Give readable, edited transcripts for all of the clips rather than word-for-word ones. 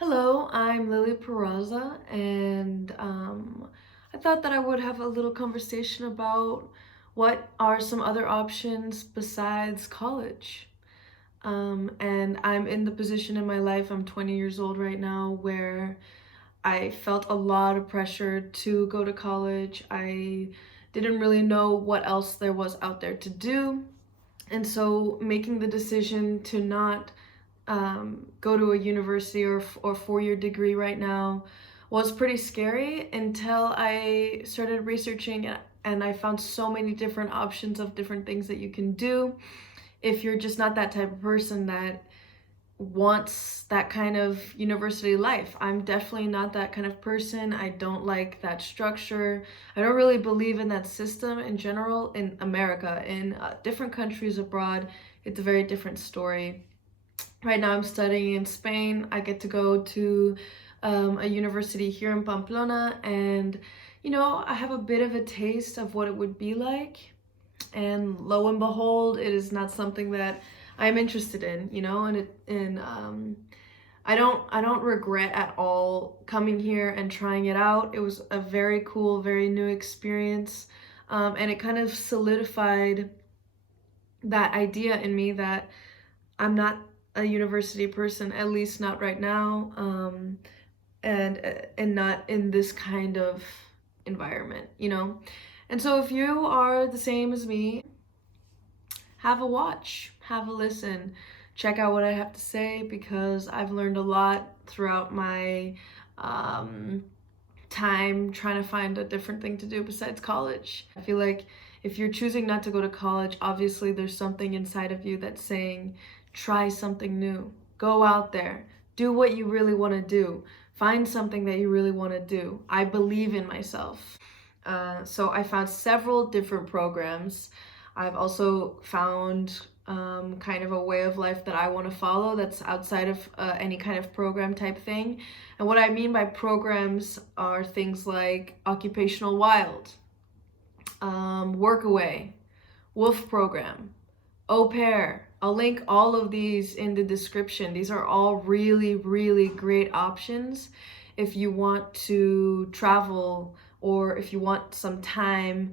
Hello, I'm Lily Peraza, and I thought that I would have a little conversation about what are some other options besides college. And I'm in the position in my life, I'm 20 years old right now, where I felt a lot of pressure to go to college. I didn't really know what else there was out there to do. And so making the decision to not go to a university or 4-year degree right now was pretty scary until I started researching and I found so many different options of different things that you can do if you're just not that type of person that wants that kind of university life. I'm definitely not that kind of person. I don't like that structure. I don't really believe in that system in general in America. In different countries abroad, it's a very different story. Right now I'm studying in Spain. I get to go to a university here in Pamplona, and I have a bit of a taste of what it would be like. And lo and behold, it is not something that I'm interested in, and I don't regret at all coming here and trying it out. It was a very cool, very new experience, and it kind of solidified that idea in me that I'm not a university person, at least not right now, and not in this kind of environment. And so if you are the same as me, have a watch, have a listen, check out what I have to say because I've learned a lot throughout my time trying to find a different thing to do besides college. I feel like if you're choosing not to go to college, obviously there's something inside of you that's saying, try something new, go out there, do what you really want to do, find something that you really want to do. I believe in myself. So I found several different programs. I've also found kind of a way of life that I want to follow that's outside of any kind of program type thing. And what I mean by programs are things like Occupational Wild, Workaway, Wolf Program, Au Pair. I'll link all of these in the description. These are all really, really great options if you want to travel or if you want some time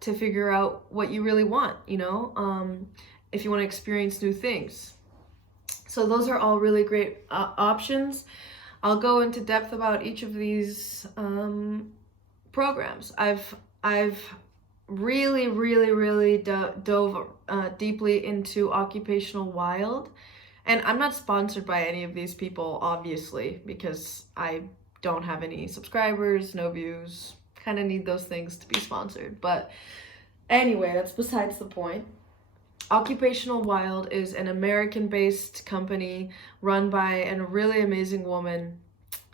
to figure out what you really want, if you want to experience new things. So those are all really great options. I'll go into depth about each of these programs. I've really, really, really dove deeply into Occupational Wild. And I'm not sponsored by any of these people, obviously, because I don't have any subscribers, no views. Kind of need those things to be sponsored. But anyway, that's besides the point. Occupational Wild is an American-based company run by a really amazing woman.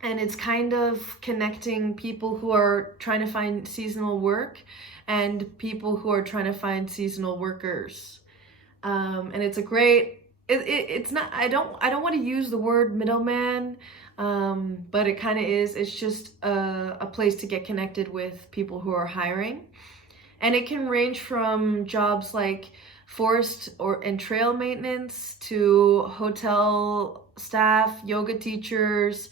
And it's kind of connecting people who are trying to find seasonal work and people who are trying to find seasonal workers. And it's a great it's not I don't want to use the word middleman, but it kind of is. It's just a place to get connected with people who are hiring, and it can range from jobs like forest and trail maintenance to hotel staff, yoga teachers,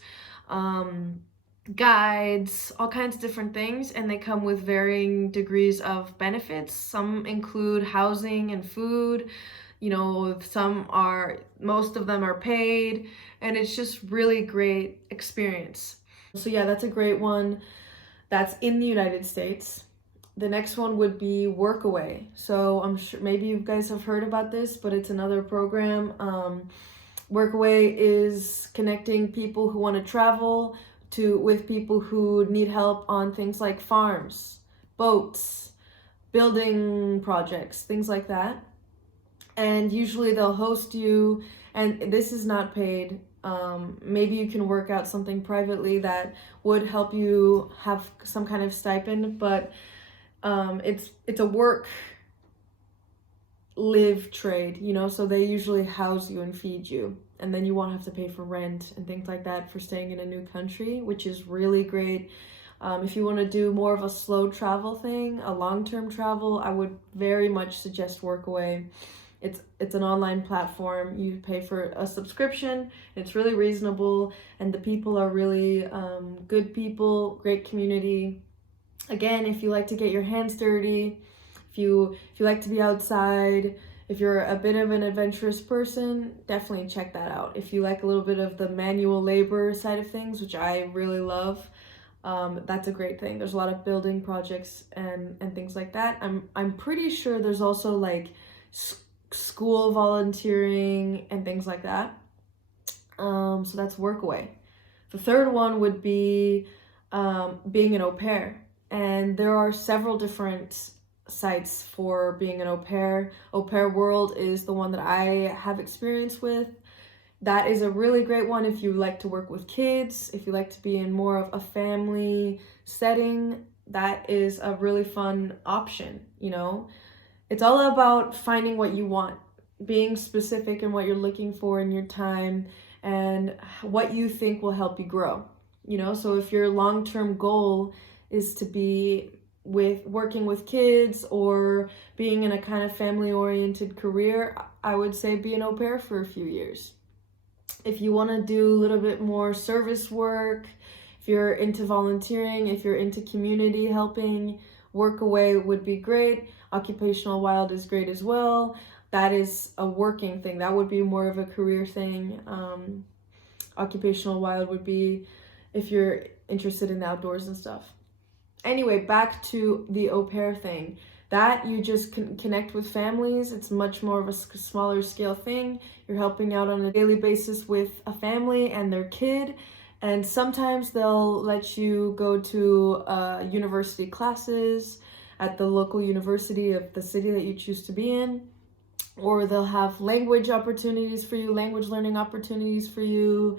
guides, all kinds of different things, and they come with varying degrees of benefits. Some include housing and food. Most of them are paid, and it's just really great experience. So yeah, that's a great one. That's in the United States. The next one would be Workaway. So I'm sure maybe you guys have heard about this, but it's another program. Workaway is connecting people who want to travel with people who need help on things like farms, boats, building projects, things like that. And usually they'll host you, and this is not paid. Maybe you can work out something privately that would help you have some kind of stipend, but it's a work live trade, so they usually house you and feed you, and then you won't have to pay for rent and things like that for staying in a new country, which is really great. If you want to do more of a slow travel thing, a long-term travel, I would very much suggest Workaway. It's an online platform. You pay for a subscription. It's really reasonable, and the people are really good people, great community. Again, if you like to get your hands dirty, if you like to be outside, if you're a bit of an adventurous person, definitely check that out. If you like a little bit of the manual labor side of things, which I really love, that's a great thing. There's a lot of building projects and things like that. I'm pretty sure there's also like school volunteering and things like that. So that's Workaway. The third one would be being an au pair. And there are several different sites for being an au pair. Au Pair World is the one that I have experience with. That is a really great one if you like to work with kids, if you like to be in more of a family setting. That is a really fun option, you know? It's all about finding what you want, being specific in what you're looking for in your time and what you think will help you grow, you know? So if your long-term goal is to be working with kids or being in a kind of family-oriented career, I would say be an au pair for a few years. If you want to do a little bit more service work, if you're into volunteering, if you're into community helping, Workaway would be great. Occupational Wild is great as well. That is a working thing. That would be more of a career thing. Occupational Wild would be if you're interested in outdoors and stuff. Anyway, back to the au pair thing. That you just connect with families. It's much more of a smaller scale thing. You're helping out on a daily basis with a family and their kid. And sometimes they'll let you go to university classes at the local university of the city that you choose to be in. Or they'll have language opportunities for you, language learning opportunities for you.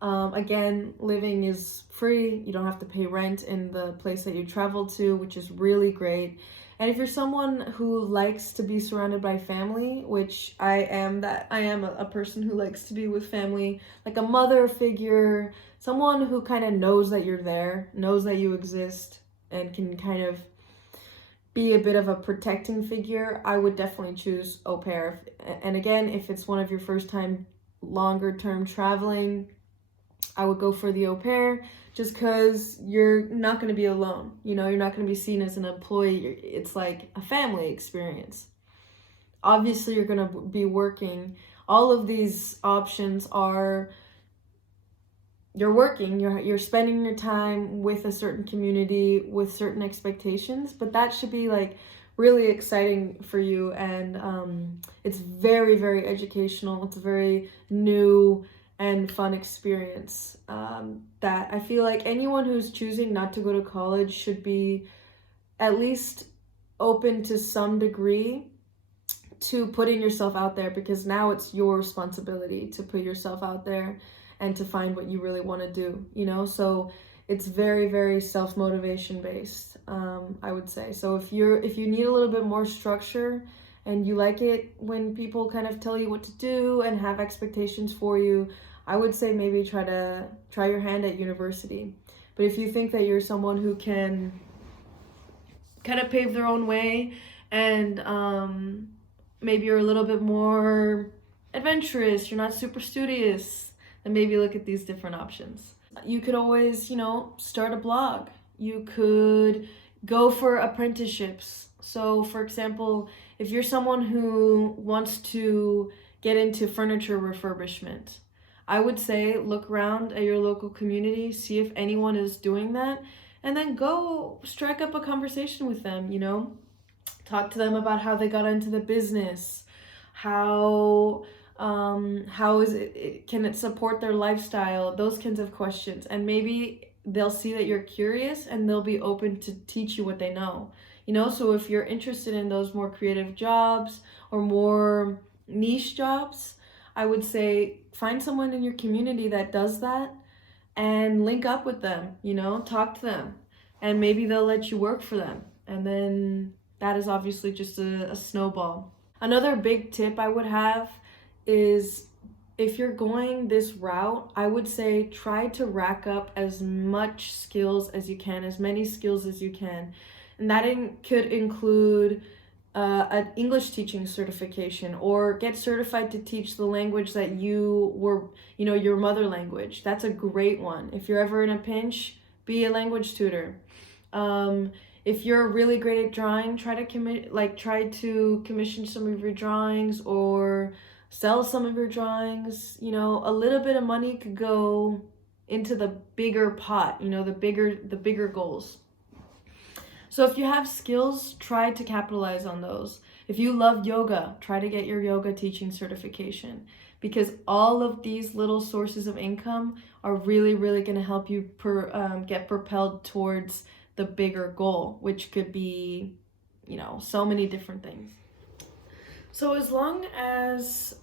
Again, living is free. You don't have to pay rent in the place that you travel to, which is really great. And if you're someone who likes to be surrounded by family, which I am a person who likes to be with family, like a mother figure, someone who kind of knows that you're there, knows that you exist, and can kind of be a bit of a protecting figure, I would definitely choose au pair. And again, if it's one of your first time longer term traveling, I would go for the au pair just because you're not going to be alone. You know, you're not going to be seen as an employee. It's like a family experience. Obviously, you're going to be working. All of these options are, you're working, you're spending your time with a certain community, with certain expectations, but that should be like really exciting for you. And it's very, very educational. It's a very new and fun experience that I feel like anyone who's choosing not to go to college should be at least open to some degree to putting yourself out there, because now it's your responsibility to put yourself out there and to find what you really want to do, you know? So it's very, very self-motivation based, I would say. So if you need a little bit more structure and you like it when people kind of tell you what to do and have expectations for you, I would say maybe try your hand at university. But if you think that you're someone who can kind of pave their own way and maybe you're a little bit more adventurous, you're not super studious, then maybe look at these different options. You could always, you know, start a blog. You could go for apprenticeships. So for example, if you're someone who wants to get into furniture refurbishment, I would say look around at your local community, see if anyone is doing that, and then go strike up a conversation with them, you know? Talk to them about how they got into the business, how is it can it support their lifestyle, those kinds of questions. And maybe they'll see that you're curious and they'll be open to teach you what they know, you know? So if you're interested in those more creative jobs or more niche jobs, I would say find someone in your community that does that and link up with them, you know, talk to them, and maybe they'll let you work for them. And then that is obviously just a snowball. Another big tip I would have is if you're going this route, I would say try to rack up as much skills as you can, as many skills as you can. And that could include an English teaching certification, or get certified to teach the language that you were, your mother language. That's a great one. If you're ever in a pinch, be a language tutor. If you're really great at drawing, try to commission some of your drawings or sell some of your drawings. A little bit of money could go into the bigger pot, the bigger goals. So if you have skills, try to capitalize on those. If you love yoga, try to get your yoga teaching certification, because all of these little sources of income are really, really going to help you get propelled towards the bigger goal, which could be, so many different things. So as long as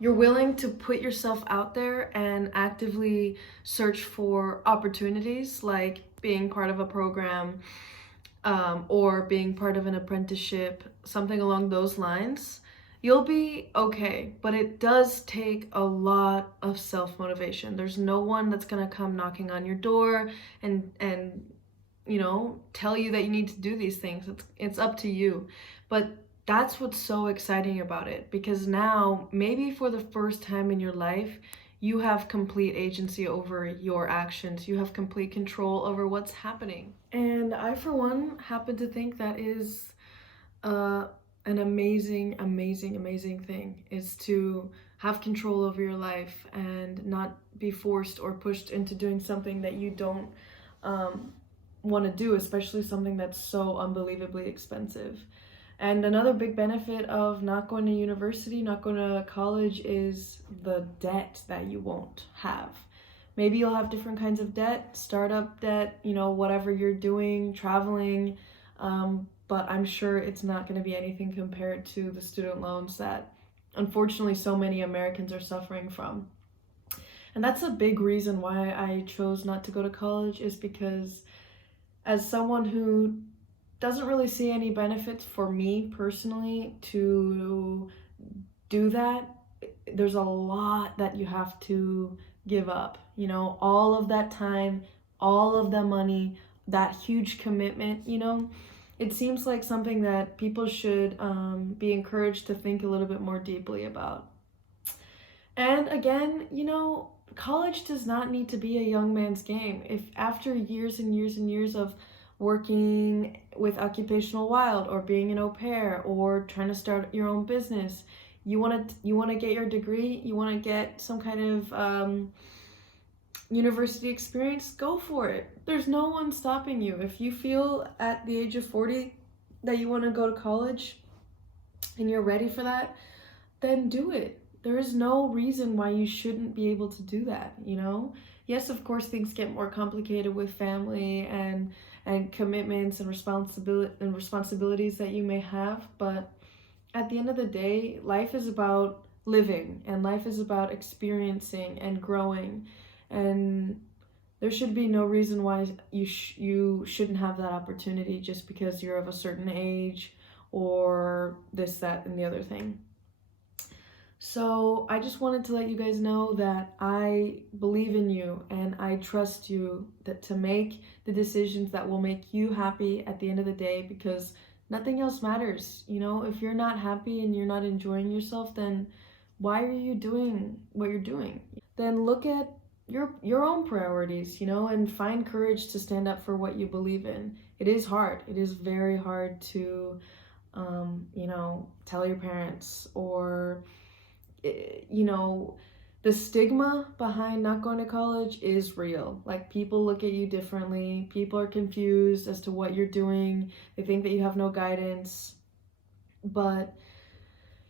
you're willing to put yourself out there and actively search for opportunities, like being part of a program, or being part of an apprenticeship, something along those lines, you'll be okay. But it does take a lot of self-motivation. There's no one that's gonna come knocking on your door and tell you that you need to do these things. It's up to you. But that's what's so exciting about it, because now, maybe for the first time in your life, you have complete agency over your actions. You have complete control over what's happening. And I, for one, happen to think that is an amazing, amazing, amazing thing, is to have control over your life and not be forced or pushed into doing something that you don't want to do, especially something that's so unbelievably expensive. And another big benefit of not going to university, not going to college, is the debt that you won't have. Maybe you'll have different kinds of debt, startup debt, whatever you're doing, traveling, but I'm sure it's not going to be anything compared to the student loans that unfortunately so many Americans are suffering from. And that's a big reason why I chose not to go to college, is because as someone who doesn't really see any benefits for me personally to do that, there's a lot that you have to give up. All of that time, all of that money, that huge commitment, it seems like something that people should be encouraged to think a little bit more deeply about. And again, college does not need to be a young man's game. If after years and years and years of working with Occupational Wild, or being an au pair, or trying to start your own business, you want to get your degree, you want to get some kind of university experience, go for it. There's no one stopping you. If you feel at the age of 40 that you want to go to college and you're ready for that, then do it. There is no reason why you shouldn't be able to do that, Yes, of course, things get more complicated with family and commitments and responsibilities that you may have, but at the end of the day, life is about living, and life is about experiencing and growing, and there should be no reason why you shouldn't have that opportunity just because you're of a certain age, or this, that, and the other thing. So I just wanted to let you guys know that I believe in you and I trust you to make the decisions that will make you happy at the end of the day, because nothing else matters. If you're not happy and you're not enjoying yourself, then why are you doing what you're doing? Then look at your own priorities, and find courage to stand up for what you believe in. It is hard. It is very hard to, tell your parents, or the stigma behind not going to college is real. Like, people look at you differently. People are confused as to what you're doing. They think that you have no guidance. But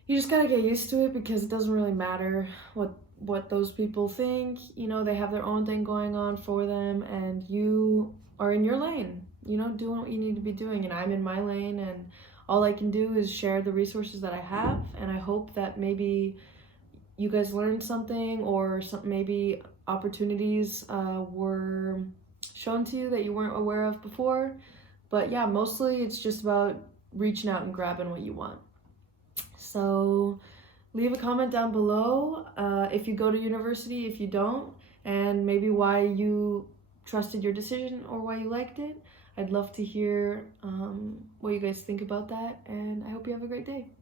you just gotta get used to it, because it doesn't really matter what those people think. They have their own thing going on for them, and you are in your lane, doing what you need to be doing. And I'm in my lane, and all I can do is share the resources that I have. And I hope that maybe you guys learned something, or maybe opportunities were shown to you that you weren't aware of before. But yeah, mostly it's just about reaching out and grabbing what you want. So leave a comment down below if you go to university, if you don't, and maybe why you trusted your decision or why you liked it. I'd love to hear what you guys think about that, and I hope you have a great day.